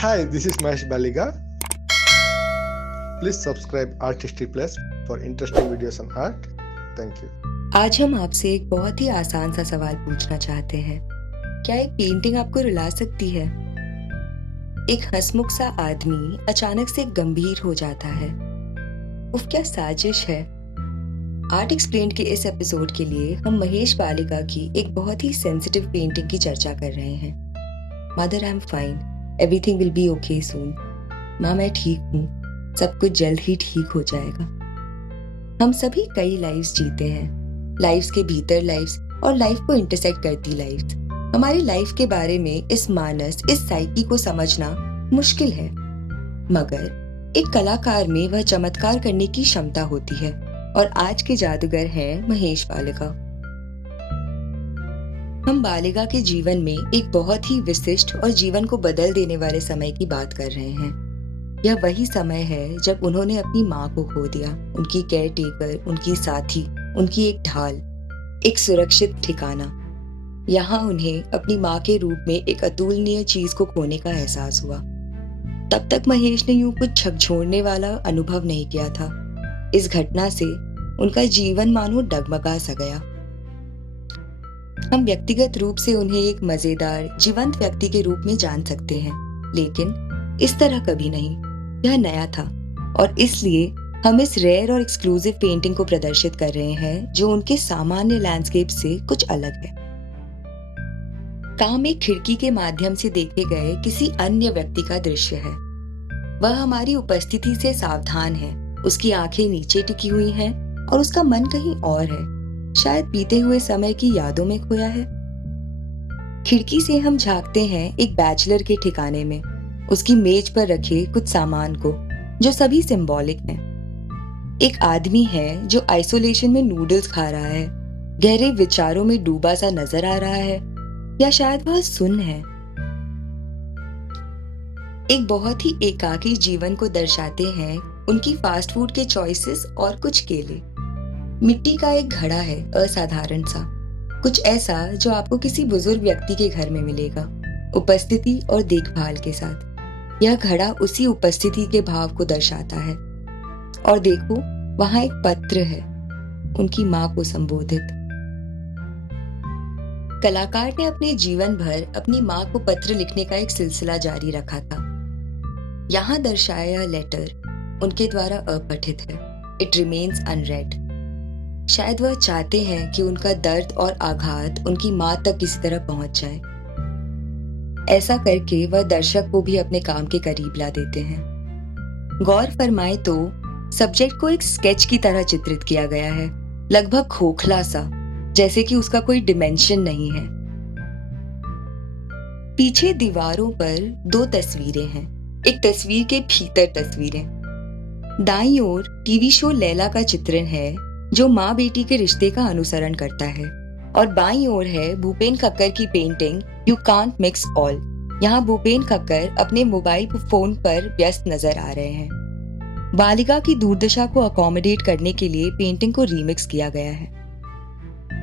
Hi, this is Mahesh Baliga. Please subscribe Art History Plus for interesting videos on art. Thank you. आज हम आपसे एक बहुत ही आसान सा सवाल पूछना चाहते हैं। क्या एक पेंटिंग आपको रुला सकती है? एक हंसमुख सा आदमी अचानक से गंभीर हो जाता है। उफ, क्या साजिश है। आर्ट एक्सप्लेन्ड के इस एपिसोड के लिए हम महेश बालिका की एक बहुत ही सेंसिटिव पेंटिंग की चर्चा कर रहे हैं। Mother, I am fine, everything will be okay soon. माँ, मैं ठीक हूँ, सब कुछ जल्द ही ठीक हो जाएगा। हम सभी कई लाइफ्स जीते हैं, लाइफ्स के भीतर लाइफ्स और लाइफ को इंटरसेक्ट करती लाइफ्स। हमारी लाइफ के बारे में इस मानस, इस साइकी को समझना मुश्किल है, मगर एक कलाकार में वह चमत्कार करने की क्षमता होती है और आज के जादूगर हैं महेश बालिका। हम बालिका के जीवन में एक बहुत ही विशिष्ट और जीवन को बदल देने वाले समय की बात कर रहे हैं। यह वही समय है जब उन्होंने अपनी माँ को खो दिया, उनकी केयर टेकर, उनकी साथी, उनकी एक ढाल, एक सुरक्षित ठिकाना। यहाँ उन्हें अपनी माँ के रूप में एक अतुलनीय चीज को खोने का एहसास हुआ। तब तक महेश ने यूं कुछ झकझोरने वाला अनुभव नहीं किया था। इस घटना से उनका जीवन मानो डगमगा सा गया। हम व्यक्तिगत रूप से उन्हें एक मजेदार, जीवंत व्यक्ति के रूप में जान सकते हैं, लेकिन इस तरह कभी नहीं। यह नया था और इसलिए हम इस रेयर और एक्सक्लूसिव पेंटिंग को प्रदर्शित कर रहे हैं जो उनके सामान्य लैंडस्केप से कुछ अलग है। काम एक खिड़की के माध्यम से देखे गए किसी अन्य व्यक्ति का दृश्य है। वह हमारी उपस्थिति से सावधान है, उसकी आंखें नीचे टिकी हुई हैं और उसका मन कहीं और है, शायद बीते हुए समय की यादों में खोया है। खिड़की से हम झांकते हैं एक बैचलर के ठिकाने में, उसकी मेज पर रखे कुछ सामान को जो सभी सिंबॉलिक हैं। एक आदमी है जो आइसोलेशन में नूडल्स खा रहा है, गहरे विचारों में डूबा सा नजर आ रहा है, या शायद वह सुन्न है। एक बहुत ही एकाकी जीवन को दर्शाते हैं उनकी फास्ट फूड के चॉइसेस और कुछ केले। मिट्टी का एक घड़ा है, असाधारण सा, कुछ ऐसा जो आपको किसी बुजुर्ग व्यक्ति के घर में मिलेगा, उपस्थिति और देखभाल के साथ। यह घड़ा उसी उपस्थिति के भाव को दर्शाता है। और देखो, वहां एक पत्र है, उनकी माँ को संबोधित। कलाकार ने अपने जीवन भर अपनी माँ को पत्र लिखने का एक सिलसिला जारी रखा था। यहाँ दर्शाया यह लेटर उनके द्वारा अपठित है। It remains unread. शायद वह चाहते हैं कि उनका दर्द और आघात उनकी माँ तक किसी तरह पहुंच जाए। ऐसा करके वह दर्शक को भी अपने काम के करीब ला देते हैं। गौर फरमाए तो सब्जेक्ट को एक स्केच की तरह चित्रित किया गया है, लगभग खोखला सा, जैसे कि उसका कोई डिमेंशन नहीं है। पीछे दीवारों पर दो तस्वीरें हैं, एक तस्वीर के भीतर तस्वीरें। दाईं ओर टीवी शो लैला का चित्रण है जो माँ बेटी के रिश्ते का अनुसरण करता है, और बाईं ओर है भूपेन खक्कर की painting you can't mix all. यहाँ भूपेन खक्कर अपने मोबाइल फोन पर व्यस्त नजर आ रहे हैं। बालिका की दुर्दशा को अकोमोडेट करने के लिए पेंटिंग को रीमिक्स किया गया है।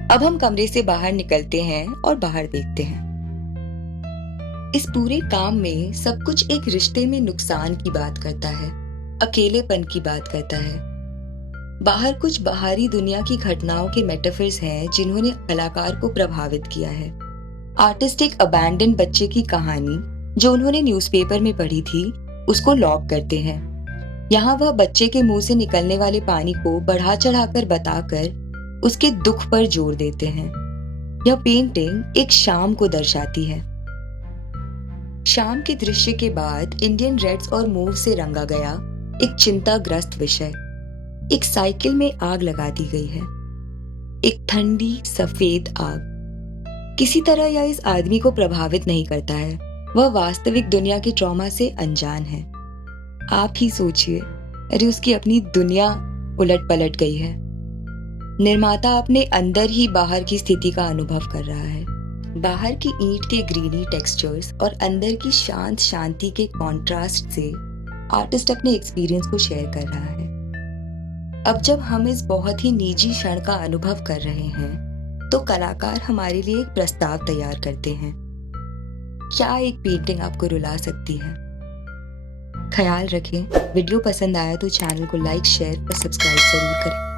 अब हम कमरे से बाहर निकलते हैं और बाहर देखते हैं। इस पूरे काम में सब कुछ एक रिश्ते में नुकसान की बात करता है, अकेलेपन की बात करता है। बाहर कुछ बाहरी दुनिया की घटनाओं के मेटाफर्स हैं जिन्होंने कलाकार को प्रभावित किया है। आर्टिस्ट एक अबैंडन बच्चे की कहानी जो उन्होंने न्यूज़पेपर में पढ़ी थी, उसको लॉग करते हैं। यहाँ वह बच्चे के मुंह से निकलने वाले पानी को बढ़ा चढ़ाकर बताकर उसके दुख पर जोर देते हैं। यह पेंटिंग एक शाम को दर्शाती है। शाम के दृश्य के बाद इंडियन रेड्स और मूव से रंगा गया एक चिंताग्रस्त विषय। एक साइकिल में आग लगा दी गई है, एक ठंडी सफेद आग। किसी तरह यह इस आदमी को प्रभावित नहीं करता है, वह वास्तविक दुनिया के ट्रॉमा से अनजान है। आप ही सोचिए, अरे उसकी अपनी दुनिया उलट पलट गई है। निर्माता अपने अंदर ही बाहर की स्थिति का अनुभव कर रहा है। बाहर की ईंट के ग्रीनी टेक्सचर्स और अंदर की शांत शांति के कॉन्ट्रास्ट से आर्टिस्ट अपने एक्सपीरियंस को शेयर कर रहा है। अब जब हम इस बहुत ही निजी क्षण का अनुभव कर रहे हैं, तो कलाकार हमारे लिए एक प्रस्ताव तैयार करते हैं। क्या एक पेंटिंग आपको रुला सकती है? ख्याल रखें। वीडियो पसंद आया तो चैनल को लाइक, शेयर और सब्सक्राइब जरूर करें।